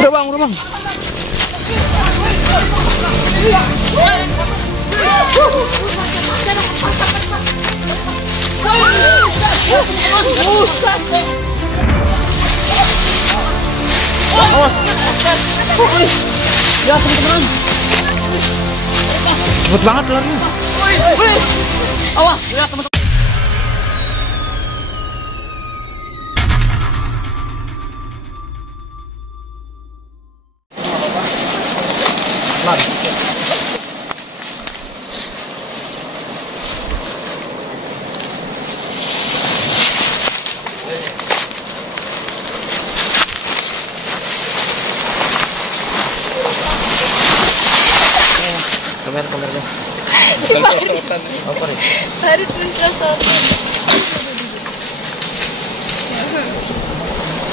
Udah bang, udah bang. Awas. Ya teman-teman. Cepet banget ularnya. Awas, lihat teman-teman. Kamera. Apa nih? Hari terus.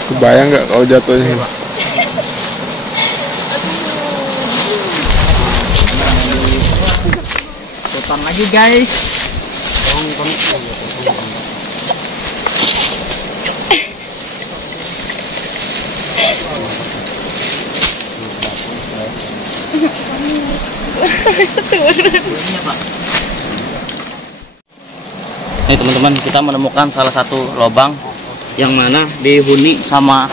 Kebayang nggak kalau jatuhnya? Tonton lagi guys. Nih teman-teman, kita menemukan salah satu lubang yang mana dihuni sama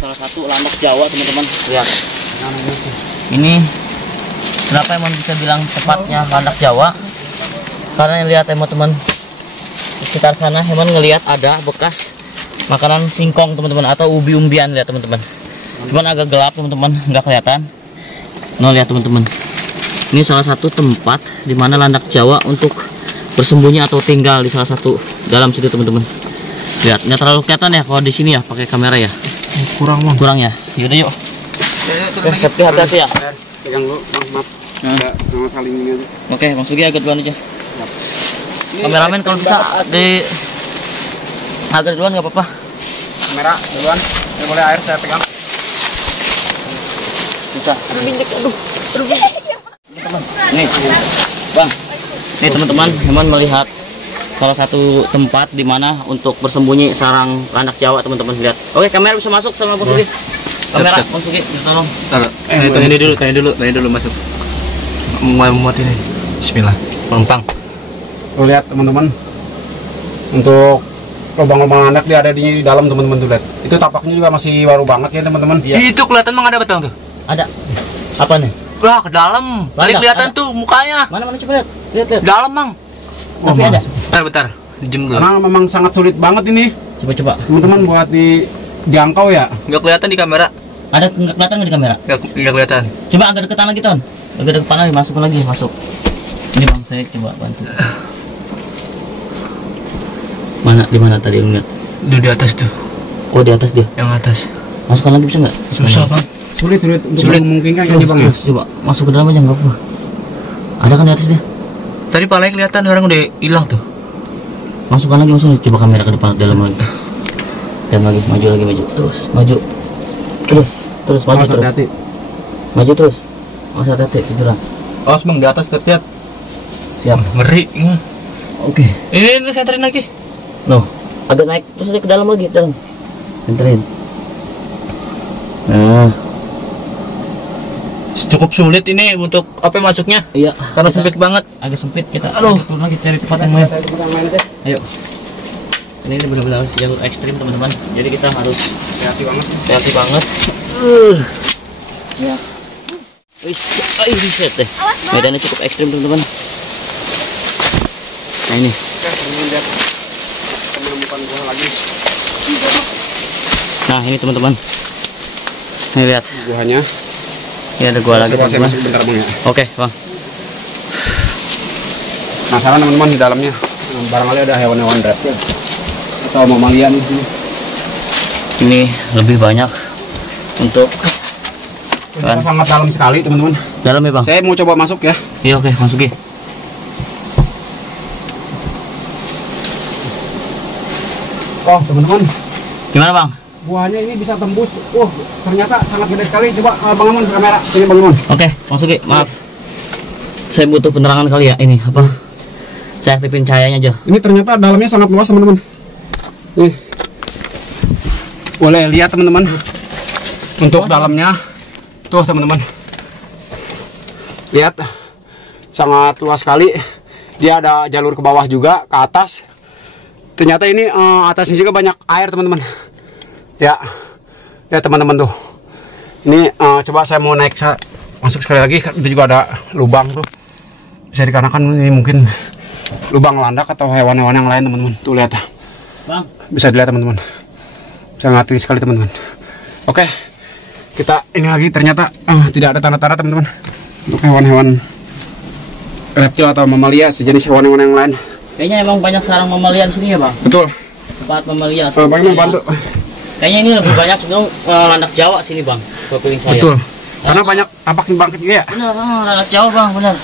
salah satu landak Jawa teman-teman. Lihat. Ini kenapa emang bisa bilang tepatnya landak Jawa? Karena lihat teman-teman di sekitar sana emang ngelihat ada bekas makanan singkong teman-teman atau ubi-umbian. Lihat teman-teman. Cuman agak gelap teman-teman, nggak kelihatan. Nah lihat teman-teman. Ini salah satu tempat di mana landak Jawa untuk bersembunyi atau tinggal di salah satu dalam situ teman-teman. Lihat, nggak terlalu kelihatan ya kalau di sini ya pakai kamera ya. Kurang ya. Yaudah yuk. Safety hati-hati ya. Pegang lu, maaf. Nggak saling ini aja. Oke, Bang Sugi agak duluan aja. Kameramen kalau bisa agak duluan nggak apa-apa. Kamera duluan. Ini boleh air saya pegang. Bisa. Aduh. Nih, Bang. Nih teman-teman, Heman melihat salah satu tempat di mana untuk bersembunyi sarang landak Jawa teman-teman. Lihat. Oke, kamera bisa masuk sama Bang Sugi. Kamera Bang Sugi, tolong. Saya tanya dulu masuk. Mau muat ini. Bismillah. Penumpang. Tuh lihat teman-teman. Untuk lubang-lubang landak dia ada di dalam teman-teman tuh lihat. Itu tapaknya juga masih baru banget ya teman-teman. Iya. Itu kelihatan mang ada betul tuh. Ada. Apa nih? Wah, ke dalam. Tadi kelihatan tuh mukanya. Mana coba lihat. Lihat. Dalam, Mang. Tapi ada. Bentar. Jem dulu. Karena memang sangat sulit banget ini. Coba. Teman-teman buat dijangkau ya. Nggak kelihatan di kamera. Ada nggak kelihatan nggak di kamera? Nggak kelihatan. Coba agak deketan lagi, Ton. Agak deketan lagi, masuk. Ini Bang, saya coba bantu. Di mana tadi lu lihat? Di atas tuh. Oh, di atas dia. Yang atas. Masukkan lagi bisa nggak? Susah, Bang. Sulit untuk memungkinkan kayaknya Bang. Coba masuk ke dalam aja nggak apa-apa. Ada kan di atas dia? Tadi palanya kelihatan, sekarang udah hilang tuh. Masukkan lagi. Coba kamera ke depan, dalam lagi. Dan lagi, maju. Terus, maju. Terus, maju terus. Hati-hati. Maju terus. Mas hati-hati, tiduran. Oh, Bang, di atas lihat. Siap. Ngeri. Oke. Ini senterin lagi. No, agak naik terus aja ke dalam lagi, dalam. Senterin. Nah, Cukup sulit ini untuk apa masuknya? iya. Karena sempit banget. Agak sempit kita. Aduh. Turun lagi cari tempat yang lain. Ayo. Ini benar-benar jalur ekstrim teman-teman. Jadi kita harus hati-hati banget. Ya. Wih, set deh. Medannya cukup ekstrim teman-teman. Nah ini. Nah ini teman-teman. Nih lihat. Guanya. Ini ada gua lagi teman-teman. Bentar Bang ya. Oke Bang. Nah sekarang teman-teman di dalamnya barangkali ada hewan-hewan reptil atau mamalia di sini. Ini lebih banyak untuk Kan sangat dalam sekali teman-teman. dalam ya Bang. Saya mau coba masuk ya. Iya oke, masukin. Oh teman-teman, Gimana Bang? buahnya ini bisa tembus. Ternyata sangat gede sekali. Coba Bang Amun kamera. Ini Bang Amun. Oke, masukin. Maaf. Saya butuh penerangan kali ya. Ini apa? Saya aktifin cahayanya aja. Ini ternyata dalamnya sangat luas teman-teman. Nih, boleh lihat teman-teman. Untuk dalamnya tuh teman-teman, lihat sangat luas sekali. Dia ada jalur ke bawah juga, ke atas. Ternyata ini atasnya juga banyak air teman-teman. Ya, lihat teman-teman tuh. Ini coba saya mau naik masuk sekali lagi. Itu juga ada lubang tuh. Bisa dikarenakan ini mungkin lubang landak atau hewan-hewan yang lain teman-teman. Tuh lihat, Bang. bisa dilihat teman-teman. Sangat tinggi sekali teman-teman. Oke, kita ini lagi ternyata tidak ada tanda-tanda teman-teman untuk hewan-hewan reptil atau mamalia, sejenis hewan-hewan yang lain. Kayaknya emang banyak sarang mamalia di sini ya bang. Betul. Tempat mamalia. Bang membantu. Kayaknya ini lebih banyak cenderung landak Jawa sini bang. Kepilih saya. Betul. Karena banyak tampak bangkit juga ya. Bener bang, landak Jawa bang, bener.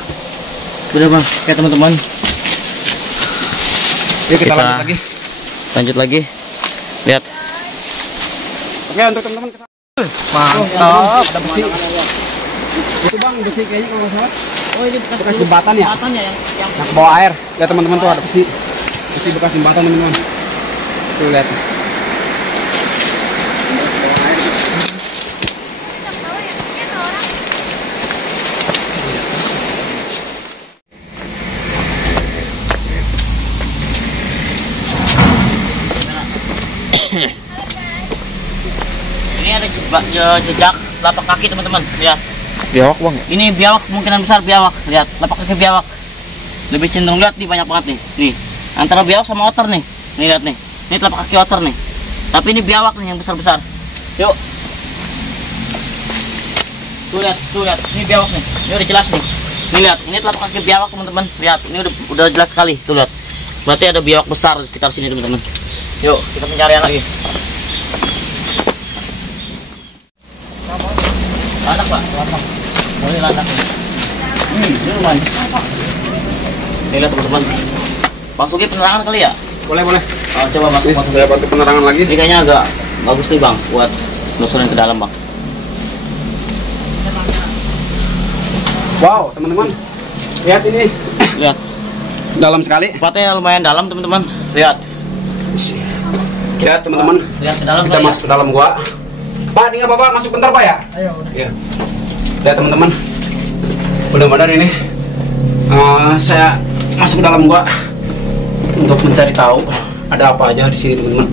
Bener bang. Oke teman-teman. Yuk kita lanjut lagi. Lanjut lagi. Lihat. Oke untuk teman-teman. Mantap. Ada besi. Itu bang besi kayaknya kalau nggak salah. Oh ini Bekas jembatan ya? Jembatannya yang Nah ke bawah air. Lihat teman-teman tuh ada besi. Besi bekas jembatan teman-teman. Tuh lihat. Ini ada jejak telapak kaki teman-teman. Lihat. Biawak bang. Ini biawak, kemungkinan besar biawak. Lihat, telapak kaki biawak. Lebih cenderung lihat nih, banyak banget nih. Nih, antara biawak sama otter nih. Nih lihat nih. Ini telapak kaki otter nih. Tapi ini biawak nih yang besar-besar. Yuk. Tuh lihat. Ini biawak nih. Ini udah jelas nih. Nih lihat, ini telapak kaki biawak teman-teman. Lihat, ini udah jelas sekali. Tuh lihat. Berarti ada biawak besar di sekitar sini teman-teman. Yuk, kita pencarian lagi. Landak pak, landak. Ini landak. Ini lumayan. Ini lihat teman-teman. Masukin penerangan kali ya? Boleh. Coba masuk. Saya bantu penerangan lagi. Ini kayaknya agak bagus nih bang, buat nusurin ke dalam bang. Wow teman-teman. Lihat ini. Lihat. Dalam sekali. Tempatnya lumayan dalam teman-teman. Lihat. Lihat teman-teman. Lihat ke dalam. Kita masuk ke dalam gua. Pak, ini nggak apa-apa masuk bentar pak ya? Ayo udah. Iya. Lihat teman-teman. Mudah-mudahan ini saya masuk ke dalam gua untuk mencari tahu ada apa aja di sini teman-teman.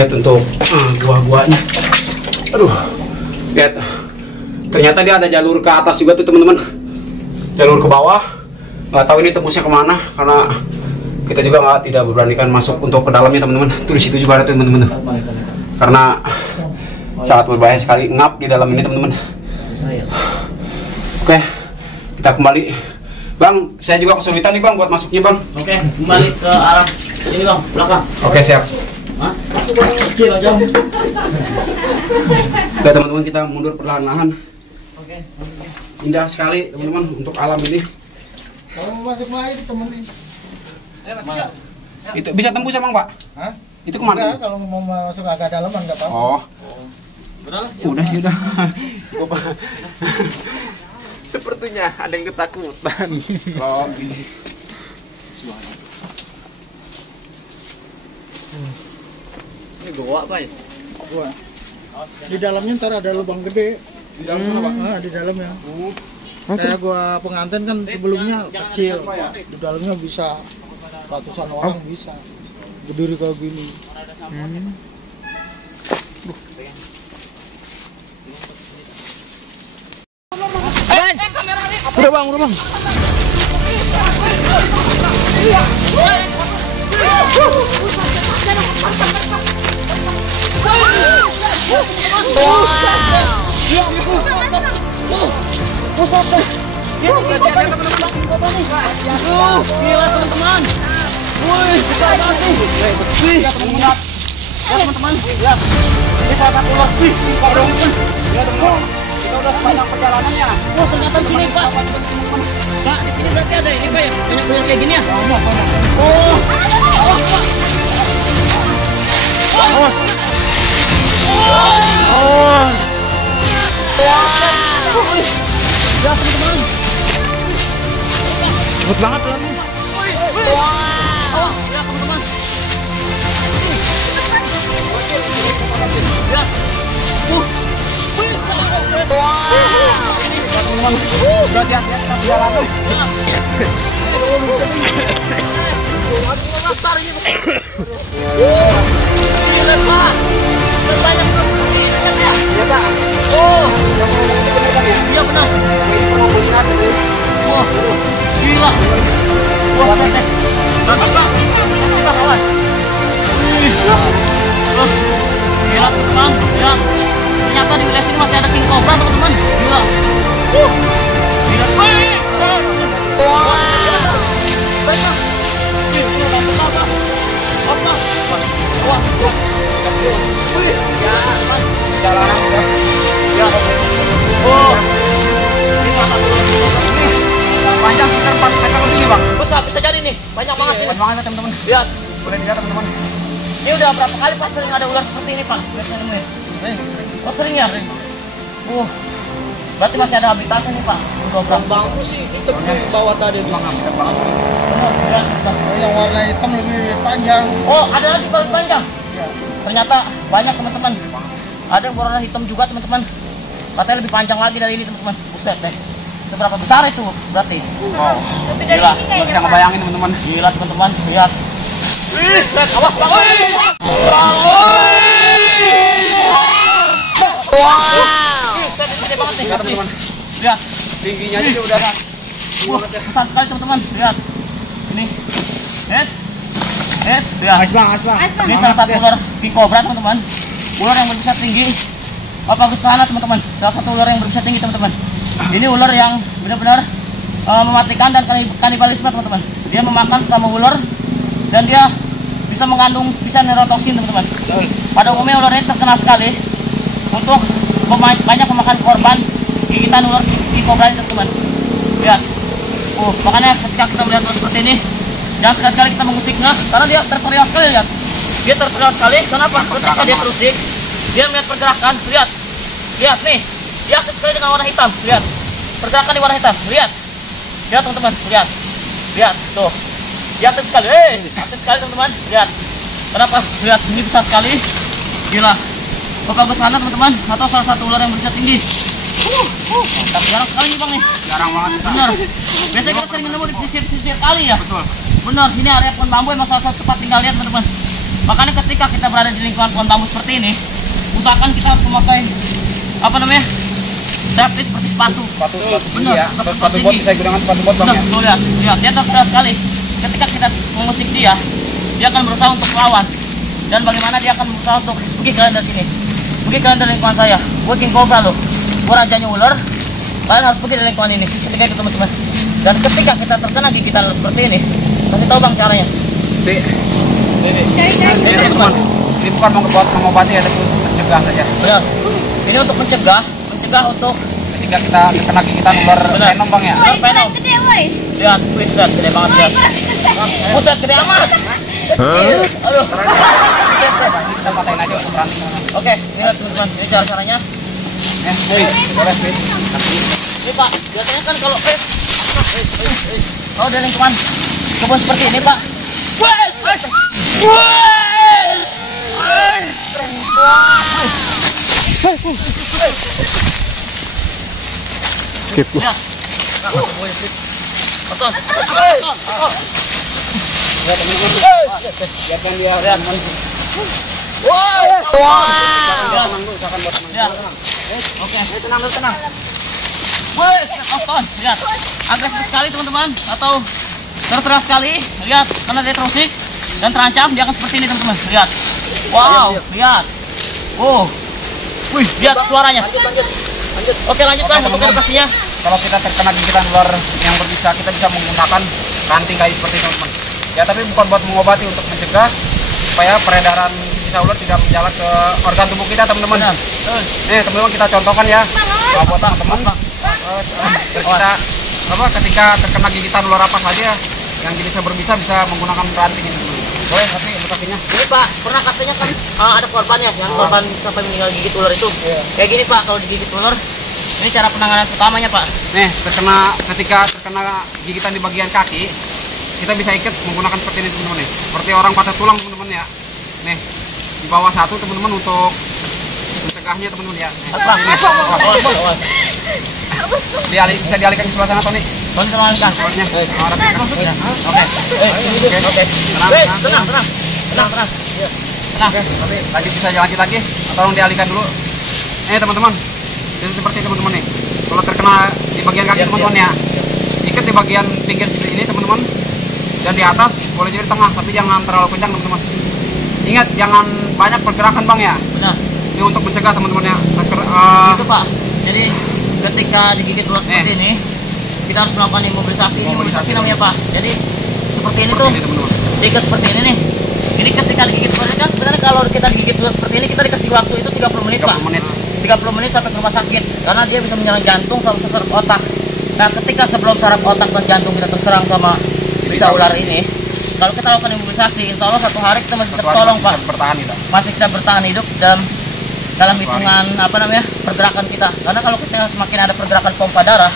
Lihat untuk gua-guanya. Aduh. Lihat. Ternyata dia ada jalur ke atas juga tuh teman-teman. Jalur ke bawah. Nggak tahu ini tembusnya kemana karena kita juga tidak beranikan masuk untuk ke dalamnya teman-teman. Tuh di situ juga ada tuh teman-teman. Karena sangat berbahaya sekali ngap di dalam ini teman-teman. Oke, kita kembali. Bang, saya juga kesulitan nih bang buat masuknya bang. Oke, kembali ke arah ini bang, belakang. Oke, siap. Hah? Masuk bang, kecil aja. Oke teman-teman, kita mundur perlahan-lahan. Oke. Indah sekali teman-teman untuk alam ini. Kalau mau masuk lagi ditemenin. Mana? Itu bisa tembus emang pak? Hah? Itu kemana? Enggak, kalau mau masuk agak dalam enggak apa-apa. Oh, Udah. udah sih udah. Sepertinya ada yang ketakutan. Oh, ini. Ini goa apa ya? Gua. Di dalamnya ntar ada lubang gede. Di dalam sana pak? Di dalamnya. Kayak gua pengantin kan sebelumnya kecil. Di dalamnya bisa ratusan orang bisa. Berdiri kayak gini. Udah bang. Gila teman-teman. Wih, kita mati. Ya teman-teman. Lihat. Ini salah satu lebih. Ya teman-teman. Kita udah sepanjang perjalanannya. Oh, ternyata di sini pak. Pak, di sini berarti ada ini pak ya? Banyak kayak gini ya? Banyak. Oh. Awas. Ya teman-teman. Cepet banget lagi. Wow. Ya teman-teman. Ya. teman-teman. Udah siap-siap kita berjalan. Besar ini. Gila Pak. Banyak bro. Ya Pak. Oh, Iya benar. Ini pernah melihat ini. Wah, gila. Wah, teteh. Bagus Pak. Kita kawan. Gila teman-teman. Ya. Ternyata di wilayah sini masih ada king cobra teman-teman. Gila. Gila. Wah. Banyak. Apa? Wah. Ya, Jalanan udah. ya. Oh. Ini panjang sekitar 4 meter lebih Bang. Besar bisa jadi nih. Banyak banget nih. Banyak banget teman-teman. Lihat. Boleh dilihat teman-teman. Ini udah berapa kali Pak sering ada ular seperti ini Pak? Biasanya nih. Oh sering ya? Berarti masih ada habitatnya nih Pak. Udah berapa? Bangku sih hitam di bawah tadi. Bang, hampir banget. Yang warna hitam lebih panjang. Oh ada lagi paling panjang. Ternyata banyak teman-teman. Ada yang berwarna hitam juga teman-teman. Katanya lebih panjang lagi dari ini teman-teman. Buset deh. Itu berapa besar itu berarti? Wow. Gila. Nggak bisa ngebayangin teman-teman. Gila teman-teman. Lihat. Wih, awas Bang. Wow. Gede banget nih. Lihat teman-teman. Lihat. Tingginya aja udah. Wah, besar sekali teman-teman. Lihat. Ini. Lihat. Lihat. Bang. Ini salah satu ular king cobra teman-teman. Ular yang berbisa tinggi. Bagus sana teman-teman. Salah satu ular yang berbisa tinggi teman-teman. Ini ular yang benar-benar mematikan dan kanibalisme teman-teman. Dia memakan sesama ular dan dia bisa mengandung bisa neurotoksin teman-teman. Pada umumnya ular ini terkenal sekali untuk banyak memakan korban gigitan ular king cobra ini teman-teman. Lihat. Makanya ketika kita melihat ular seperti ini, jangan sekali-kali kita mengusiknya karena dia terperiak sekali. Lihat. Dia terperiak sekali. Kenapa? Ketika dia terusik, dia melihat pergerakan. Lihat. Lihat nih. Dia aktif sekali dengan warna hitam. Lihat. Pergerakan di warna hitam. Lihat. Lihat teman-teman. Lihat. Lihat. Tuh. Dia aktif sekali. Aktif sekali teman-teman. Lihat. Kenapa? Lihat. Ini besar sekali. Gila. Bagus sana teman-teman. Atau salah satu ular yang berusia tinggi. Tapi jarang sekali nih Bang nih. Jarang banget. Benar. Biasanya kita sering nemu di pesisir-pesisir kali ya. Betul. Benar. Ini area pohon bambu emang salah satu tempat tinggalnya teman-teman. Makanya ketika kita berada di lingkungan pohon bambu seperti ini, usahakan kita harus memakai apa namanya? Safety seperti sepatu. Sepatu tinggi Benar, ya. Atau sepatu bot tinggi. saya gunakan sepatu bot Bang Benar, ya. tuh lihat, lihat, dia terkeras sekali. Ketika kita mengusik dia akan berusaha untuk melawan. Dan bagaimana dia akan berusaha untuk pergi kalian dari sini, pergi kalian dari lingkungan saya. Gue king cobra loh, gue rajanya ular. Kalian harus pergi dari lingkungan ini. Ketika itu teman-teman. Dan ketika kita terkena gigitan seperti ini, kasih tahu Bang caranya. Ini teman-teman. Ini bukan mengobati ya, tapi untuk mencegah saja. Benar. Ini untuk mencegah untuk Ketika kita terkena gigitan ular venom Bang ya. Ular venom. Gede woi. Lihat, buset, gede banget lihat. Buset, gede amat. Aduh. Kita patahin aja untuk ranting. Oke, lihat teman-teman, ini caranya. Beres nih. Ini Pak, biasanya kan kalau kalau dari lingkungan kebun seperti ini Pak. Skip. Lihat. Tonton. Ya teman-teman. Biarkan dia Lihat. teman. Wow. Tenang dulu, usahakan buat teman. Lihat. Oke, Tenang dulu, tenang. wes, tonton. Lihat. Agresif sekali teman-teman atau terteras sekali. Lihat, karena dia terusik dan terancam dia akan seperti ini teman-teman. Lihat. Wow, lihat. Wih, lihat suaranya. Oke, lanjut Bang untuk edukasinya. Kalau kita terkena gigitan ular yang berbisa, kita bisa menggunakan ranting kayu seperti ini teman-teman. Ya tapi bukan buat mengobati, untuk mencegah supaya peredaran bisa ular tidak menjalar ke organ tubuh kita teman-teman. Nih teman-teman, kita contohkan ya. Buat teman-teman. Kita ketika terkena gigitan ular apa saja yang jenisnya berbisa bisa menggunakan ranting ini teman-teman. Boleh tapi edukasinya. Ini Pak, pernah katanya kan ada korban ya, yang korban sampai meninggal gigit ular itu. Kayak gini Pak, kalau digigit ular, ini cara penanganan utamanya Pak. Nih, ketika terkena gigitan di bagian kaki, kita bisa ikat menggunakan seperti ini teman-teman nih. Seperti orang patah tulang teman-teman ya. Nih, di bawah satu teman-teman untuk mencegahnya teman-teman ya. Nih. Bisa dialihkan ke sebelah sana, Tony. Tony teralihkan. Soalnya. Oke. Tenang. Oke, bisa lanjut lagi. Tolong dialihkan dulu. Teman-teman. Jadi seperti teman-teman nih. Kalau terkena di bagian kaki teman-teman ya, ikat di bagian pinggir sini ini teman-teman. Dan di atas boleh jadi tengah, tapi jangan terlalu kencang teman-teman. Ingat jangan banyak pergerakan Bang ya. Benar. Ini untuk mencegah teman-teman ya. Itu Pak. Jadi ketika digigit ular seperti ini, kita harus melakukan imobilisasi. Imobilisasi namanya Pak. Jadi seperti ini tuh. Diikat seperti ini nih. Ini ketika digigit ular kan sebenarnya kalau kita digigit ular seperti ini kita dikasih waktu itu 30 menit Pak. 30 menit sampai ke rumah sakit karena dia bisa menyerang jantung sama saraf otak. Nah, ketika sebelum saraf otak dan jantung kita terserang sama bisa ular ini, kalau kita lakukan imobilisasi, insya Allah 1 hari kita masih tertolong Pak. Bertahan kita. Masih kita bertahan hidup dalam hitungan pergerakan kita. Karena kalau kita semakin ada pergerakan pompa darah,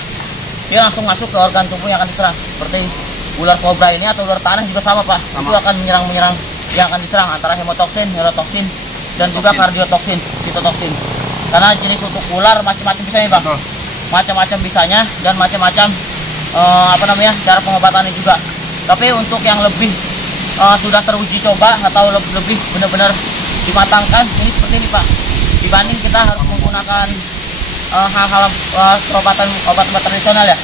dia langsung masuk ke organ tubuh yang akan diserang. Seperti ular kobra ini atau ular tanah juga sama Pak. Itu akan menyerang yang akan diserang antara hemotoksin, neurotoksin, dan juga kardiotoksin, sitotoksin. Karena jenis untuk ular macam-macam bisanya Bang. Macam-macam bisanya dan macam-macam cara pengobatannya juga. Tapi untuk yang lebih sudah teruji coba atau lebih benar-benar dimatangkan ini seperti ini Pak. Dibanding kita harus menggunakan hal-hal obat tradisional ya.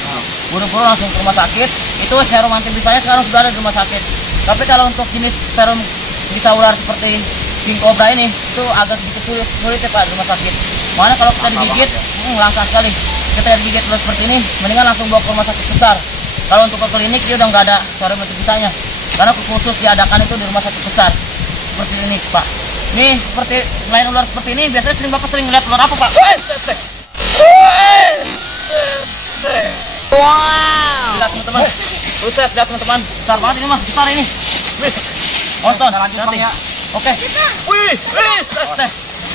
Buru-buru langsung ke rumah sakit. Itu serum anti bisanya sekarang sudah ada di rumah sakit. Tapi kalau untuk jenis serum bisa ular seperti king cobra ini itu agak sedikit sulit ya Pak di rumah sakit. Mana kalau kita digigit langka sekali. Kita digigit ular seperti ini mendingan langsung bawa ke rumah sakit besar. Kalau untuk ke klinik dia udah nggak ada serum anti bisanya. Karena khusus diadakan itu di rumah sakit besar. Seperti ini Pak. Nih seperti selain ular seperti ini biasanya Bapak sering lihat ular apa Pak? Wow. Lihat teman-teman. Buset, lihat teman-teman. Besar banget ini mah, besar ini. Nonton, lanjut Bang ya. Oke.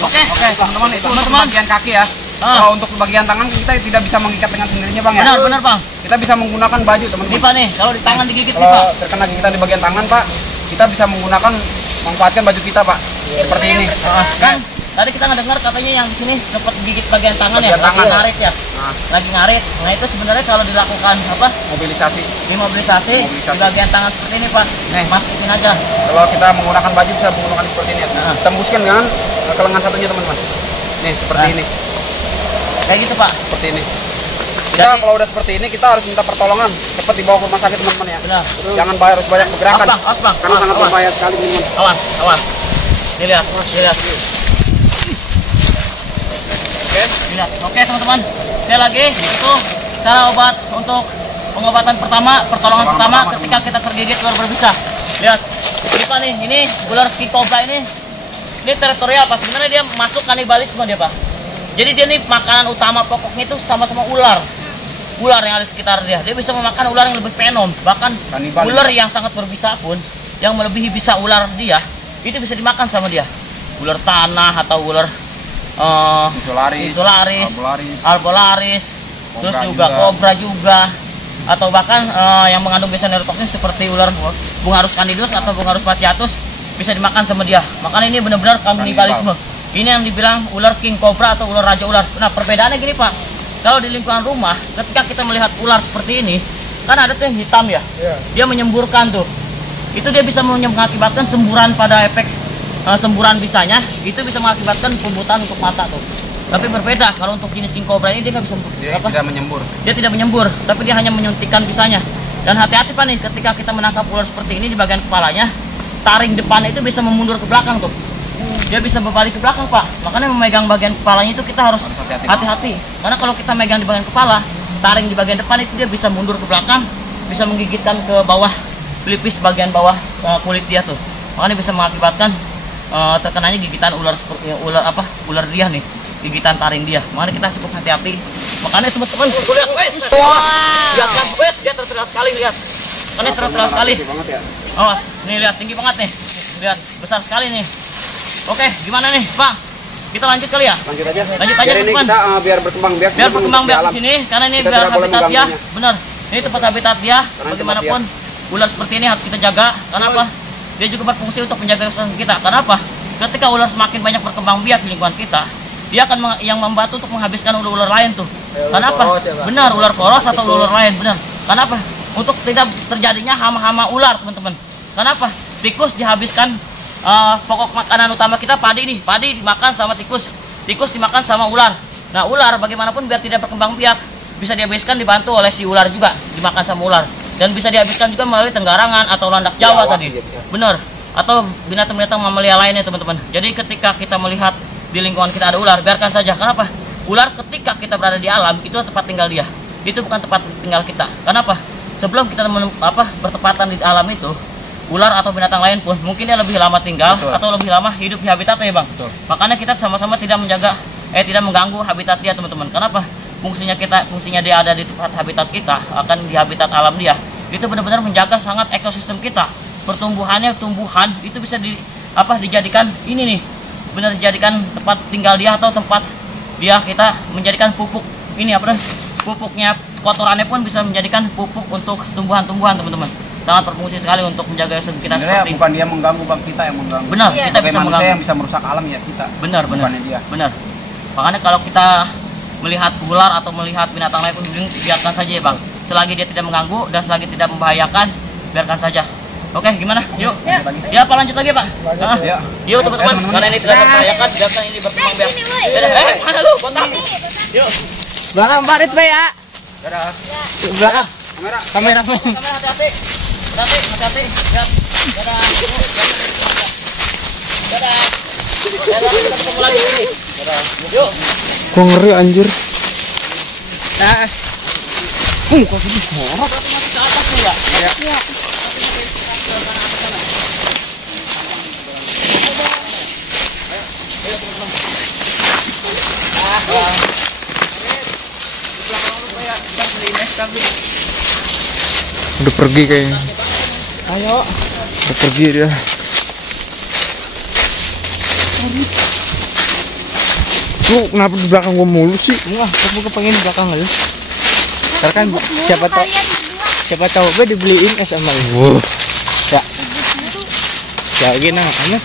Oke, teman-teman, itu untuk bagian kaki ya. Kalau untuk bagian tangan kita tidak bisa mengikat dengan sendirinya Bang ya. Benar Bang. Kita bisa menggunakan baju teman-teman. Nih Pak nih, kalau di tangan digigit nih Pak. Kalau terkena gigitan di bagian tangan Pak, kita bisa manfaatkan baju kita Pak. Seperti ini. Kan tadi kita dengar katanya yang di sini sempat gigit bagian tangan ya, lagi ngarit ya. Lagi ngarit. Nah, itu sebenarnya kalau dilakukan Mobilisasi di bagian tangan seperti ini Pak. Masukin aja. Kalau kita menggunakan baju bisa menggunakan seperti ini. Tembuskan dengan ke lengan satunya teman-teman. Nih, seperti ini. Kayak gitu Pak. Seperti ini. Kita kalau udah seperti ini kita harus minta pertolongan, cepat dibawa ke rumah sakit teman-teman ya. Benar. Jangan harus banyak pergerakan. Awas Bang. Karena sangat berbahaya sekali teman-teman. Awas. Lihat. Oke teman-teman. Sekali lagi itu cara obat untuk pengobatan pertolongan pertama ketika kita tergigit ular berbisa. Lihat. Ini Pak nih, ini ular king cobra ini teritorial Pak. Sebenarnya dia masuk kanibalisme dia Pak. Jadi dia nih makanan utama pokoknya itu sama-sama ular yang ada di sekitar dia. Dia bisa memakan ular yang lebih venom. Bahkan ular yang sangat berbisa pun yang melebihi bisa ular dia itu bisa dimakan sama dia. Ular tanah atau ular insularis, arbolaris, terus juga kobra juga, atau bahkan yang mengandung bisa neurotoksin seperti ular Bungarus candidus atau Bungarus fasciatus bisa dimakan sama dia. Makanya ini benar-benar kanibalisme. Ini yang dibilang ular king cobra atau ular raja ular. Nah, perbedaannya gini Pak. Kalau di lingkungan rumah, ketika kita melihat ular seperti ini, kan ada tuh yang hitam ya. Dia menyemburkan tuh. Itu dia bisa mengakibatkan semburan pada efek semburan bisanya, itu bisa mengakibatkan pembutaan untuk mata tuh. Tapi berbeda kalau untuk jenis king cobra ini dia nggak bisa tidak menyembur. Dia tidak menyembur, tapi dia hanya menyuntikkan bisanya. Dan hati-hati Pak nih, ketika kita menangkap ular seperti ini di bagian kepalanya, taring depan itu bisa memundur ke belakang tuh. Dia bisa berbalik ke belakang Pak. Makanya memegang bagian kepalanya itu kita harus hati-hati. Karena kalau kita megang di bagian kepala, taring di bagian depan itu dia bisa mundur ke belakang, bisa menggigitkan ke bawah pelipis bagian bawah kulit dia tuh. Makanya bisa mengakibatkan terkenanya gigitan ular seperti ular dia nih, gigitan taring dia. Makanya kita cukup hati-hati. Makanya teman-teman lihat, lihat kan, dia terkenal sekali lihat. Makanya terkenal sekali. Oh, nih lihat tinggi banget nih. Lihat besar sekali nih. Oke, gimana nih Pak? Kita lanjut kali ya? Lanjut aja teman-teman. Biar berkembang biak. Biar berkembang biak di sini, karena ini biar habitat dia. Benar. Ini tempat habitat dia. Bagaimanapun ular seperti ini harus kita jaga. Karena apa? Dia juga berfungsi untuk menjaga kesehatan kita. Karena apa? Ketika ular semakin banyak berkembang biak di lingkungan kita, dia akan yang membantu untuk menghabiskan ular-ular lain tuh. Ular Kenapa? poros ya, Bang? Benar, ular poros atau ular lain, benar. Kenapa? Untuk tidak terjadinya hama-hama ular, teman-teman. Kenapa? Tikus dihabiskan pokok makanan utama kita padi nih. Padi dimakan sama tikus. Tikus dimakan sama ular. Nah, ular bagaimanapun biar tidak berkembang biak, bisa dihabiskan dibantu oleh si ular juga, dimakan sama ular. Dan bisa dihabiskan juga melalui tenggarangan atau landak Jawa tadi. Benar. Atau binatang-binatang mamalia lainnya, teman-teman. Jadi ketika kita melihat di lingkungan kita ada ular, biarkan saja. Kenapa? Ular ketika kita berada di alam, itu tempat tinggal dia. Itu bukan tempat tinggal kita. Kenapa? Sebelum kita bertepatan di alam itu, ular atau binatang lain pun mungkin dia lebih lama tinggal. Betul. Atau lebih lama hidup di habitatnya ya, Bang. Betul. Makanya kita sama-sama tidak tidak mengganggu habitat dia, teman-teman. Kenapa? Fungsinya dia ada di tempat habitat kita, akan di habitat alam dia. Itu benar-benar menjaga sangat ekosistem kita. Pertumbuhan itu bisa dijadikan ini nih. Benar dijadikan tempat tinggal dia atau tempat kita menjadikan pupuk ini pupuknya, kotorannya pun bisa menjadikan pupuk untuk tumbuhan-tumbuhan, teman-teman. Sangat berfungsi sekali untuk menjaga ekosistem kita. Sebenarnya bukan dia mengganggu, Bang, kita yang mengganggu. Benar, kita bisa mengganggu. Yang bisa merusak alam ya kita. Benar. Dia. Benar. Makanya kalau kita melihat ular atau melihat binatang lain pun biarkan saja ya, Bang. Selagi dia tidak mengganggu dan selagi tidak membahayakan, biarkan saja. Oke, gimana? Yuk. Ya, apa lanjut lagi, Pak? Ya. Yuk, teman-teman. Karena ini tidak membahayakan, biarkan ini berkembang biak. Mana lu? Botak. Yuk. Belakang parit, Pak ya. Dadah. Belakang. Kamera. Kamera hati-hati. Hati-hati. Ya. Dadah. Dadah. Dadah, kita ketemu lagi sini. Dadah. Yuk. Gua ngeri anjir. Nah. Kok sedih horor. Masih ke atas nih, Pak? Iya. Udah pergi kayaknya. Ayo. Udah pergi dia. Lu kenapa di belakang gua mulu sih? Wah, aku kepengen di belakang aja. Karena kan siapa tahu gue dibeliin es sama ibu. Ya. Ya gini makanya.